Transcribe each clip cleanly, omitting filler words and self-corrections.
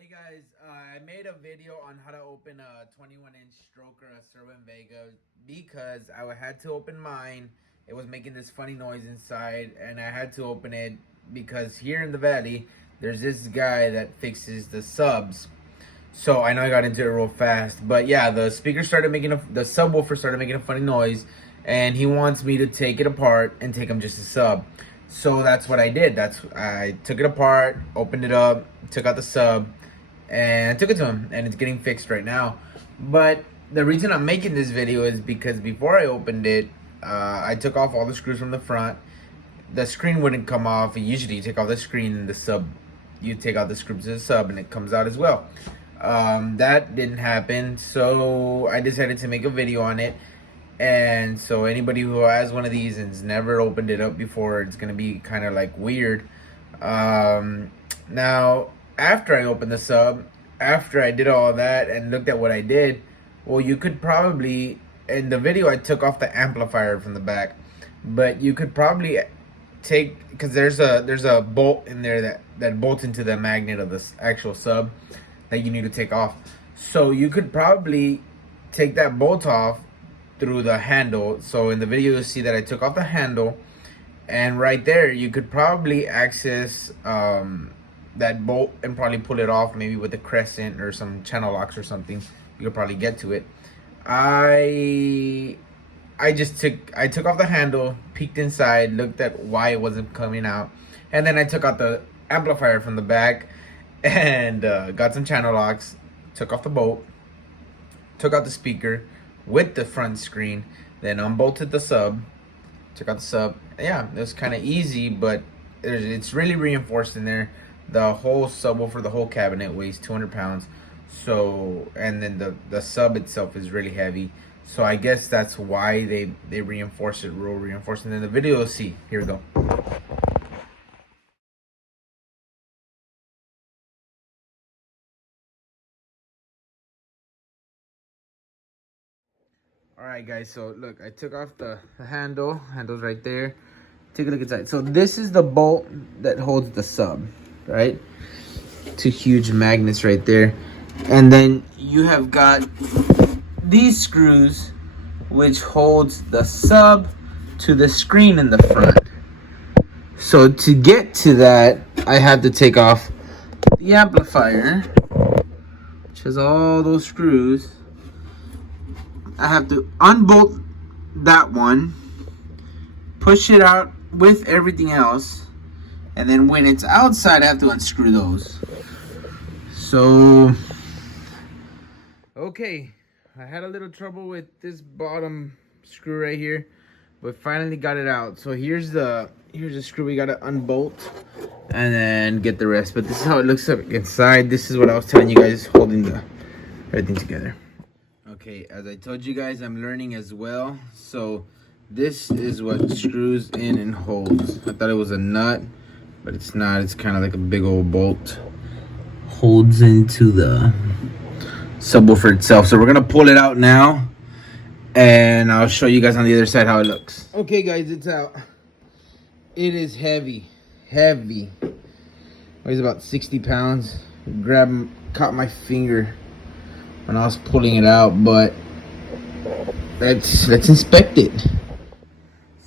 Hey guys, I made a video on how to open a 21-inch stroker, a Servo Vega, because I had to open mine. It was making this funny noise inside, and I had to open it because here in the valley, there's this guy that fixes the subs. So I know I got into it real fast, but yeah, the speaker started making the subwoofer started making a funny noise, and he wants me to take it apart and take him just a sub. So that's what I did. I took it apart, opened it up, took out the sub, and took it to him, and it's getting fixed right now. But the reason I'm making this video is because before I opened it, I took off all the screws from the front. The screen wouldn't come off. Usually you take off the screen and the sub, you take out the screws of the sub and it comes out as well. That didn't happen, so I decided to make a video on it. And so anybody who has one of these and has never opened it up before, it's gonna be kind of like weird. Now after I opened the sub, after I did all that and looked at what I did, well, you could probably, in the video I took off the amplifier from the back, but you could probably take, because there's a bolt in there that bolts into the magnet of the actual sub that you need to take off. So you could probably take that bolt off through the handle. So in the video you'll see that I took off the handle, and right there you could probably access that bolt and probably pull it off, maybe with a crescent or some channel locks or something. You could probably get to it. I took off the handle, peeked inside, looked at why it wasn't coming out, and then I took out the amplifier from the back and got some channel locks, took off the bolt, took out the speaker with the front screen, then unbolted the sub, took out the sub. Yeah, it was kind of easy, but it's really reinforced in there. The whole subwoofer, the whole cabinet weighs 200 pounds. So, and then the sub itself is really heavy. So I guess that's why they reinforce it, real reinforced. And then the video you'll see. Here we go. Alright guys, so look, I took off the handle's right there. Take a look inside. So this is the bolt that holds the sub, right? Two huge magnets right there. And then you have got these screws which holds the sub to the screen in the front. So to get to that, I had to take off the amplifier, which has all those screws. I have to unbolt that one, push it out with everything else, and then when it's outside I have to unscrew those. So okay, I had a little trouble with this bottom screw right here, but finally got it out. So here's the screw we gotta unbolt and then get the rest. But this is how it looks up inside. This is what I was telling you guys, holding everything together. Okay, as I told you guys, I'm learning as well. So this is what screws in and holds. I thought it was a nut, but it's not. It's kind of like a big old bolt. Holds into the subwoofer itself. So we're gonna pull it out now, and I'll show you guys on the other side how it looks. Okay guys, it's out. It is heavy. Weighs about 60 pounds. Caught my finger when I was pulling it out, but let's inspect it.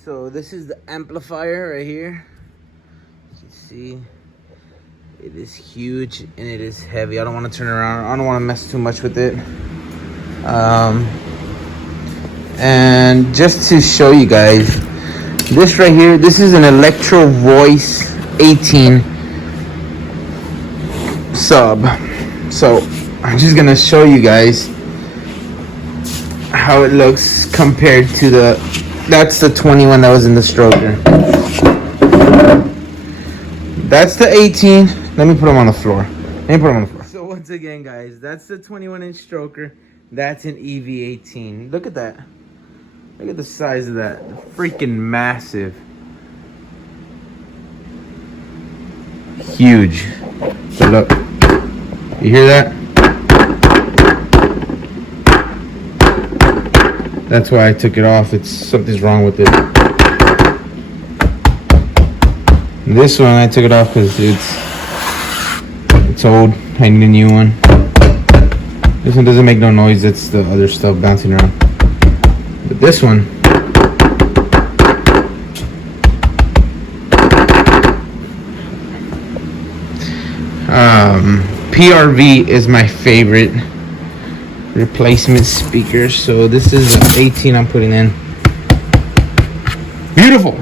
So this is the amplifier right here. As you see, it is huge and it is heavy. I don't want to turn around. I don't want to mess too much with it. And just to show you guys, this right here, this is an Electro Voice 18 sub. So I'm just gonna show you guys how it looks compared to that's the 21 that was in the stroker. That's the 18. Let me put them on the floor. So once again guys, that's the 21-inch stroker. That's an EV18. Look at that. Look at the size of that. Freaking massive. Huge. So look. You hear that? That's why I took it off. Something's wrong with it. This one I took it off because it's It's old. I need a new one. This one doesn't make no noise. It's the other stuff bouncing around. But this one, PRV is my favorite replacement speaker. So this is 18 I'm putting in. Beautiful.